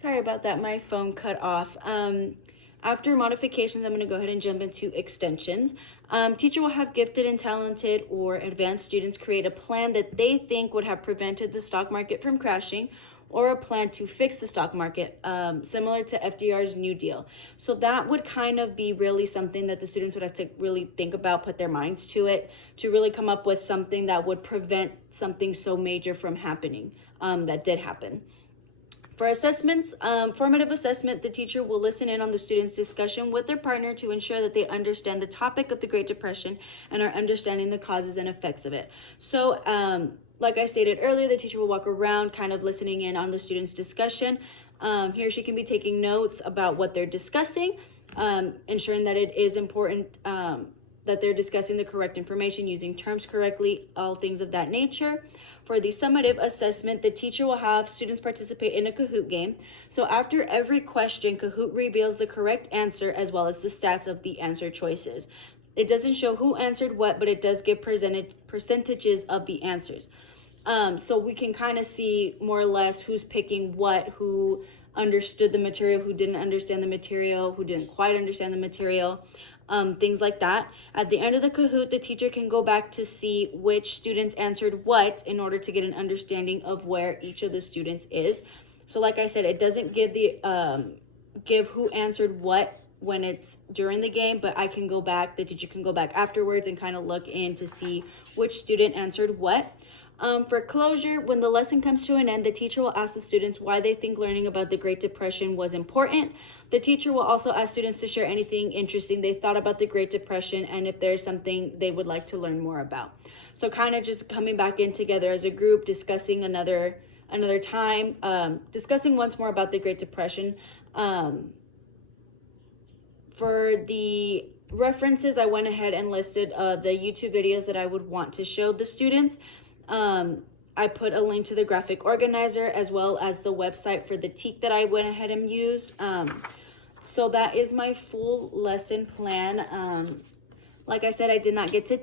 Sorry about that, my phone cut off. After modifications, I'm going to go ahead and jump into extensions. Teacher will have gifted and talented or advanced students create a plan that they think would have prevented the stock market from crashing, or a plan to fix the stock market, similar to FDR's New Deal. So that would kind of be really something that the students would have to really think about, put their minds to it, to really come up with something that would prevent something so major from happening, that did happen. For assessments, formative assessment, the teacher will listen in on the student's discussion with their partner to ensure that they understand the topic of the Great Depression and are understanding the causes and effects of it. So, like I stated earlier, the teacher will walk around kind of listening in on the student's discussion. He or she can be taking notes about what they're discussing, ensuring that it is important that they're discussing the correct information, using terms correctly, all things of that nature. For the summative assessment, the teacher will have students participate in a Kahoot game. So after every question, Kahoot reveals the correct answer as well as the stats of the answer choices. It doesn't show who answered what, but it does give percentages of the answers. So we can kind of see more or less who's picking what, who understood the material, who didn't understand the material, who didn't quite understand the material. Things like that. At the end of the Kahoot, the teacher can go back to see which students answered what in order to get an understanding of where each of the students is. So like I said, it doesn't give give who answered what when it's during the game, but I can go back, the teacher can go back afterwards and kind of look in to see which student answered what. For closure, when the lesson comes to an end, the teacher will ask the students why they think learning about the Great Depression was important. The teacher will also ask students to share anything interesting they thought about the Great Depression and if there's something they would like to learn more about. So kind of just coming back in together as a group, discussing another time, discussing once more about the Great Depression. For the references, I went ahead and listed the YouTube videos that I would want to show the students. I put a link to the graphic organizer as well as the website for the TEK that I went ahead and used. So that is my full lesson plan. Like I said, I did not get to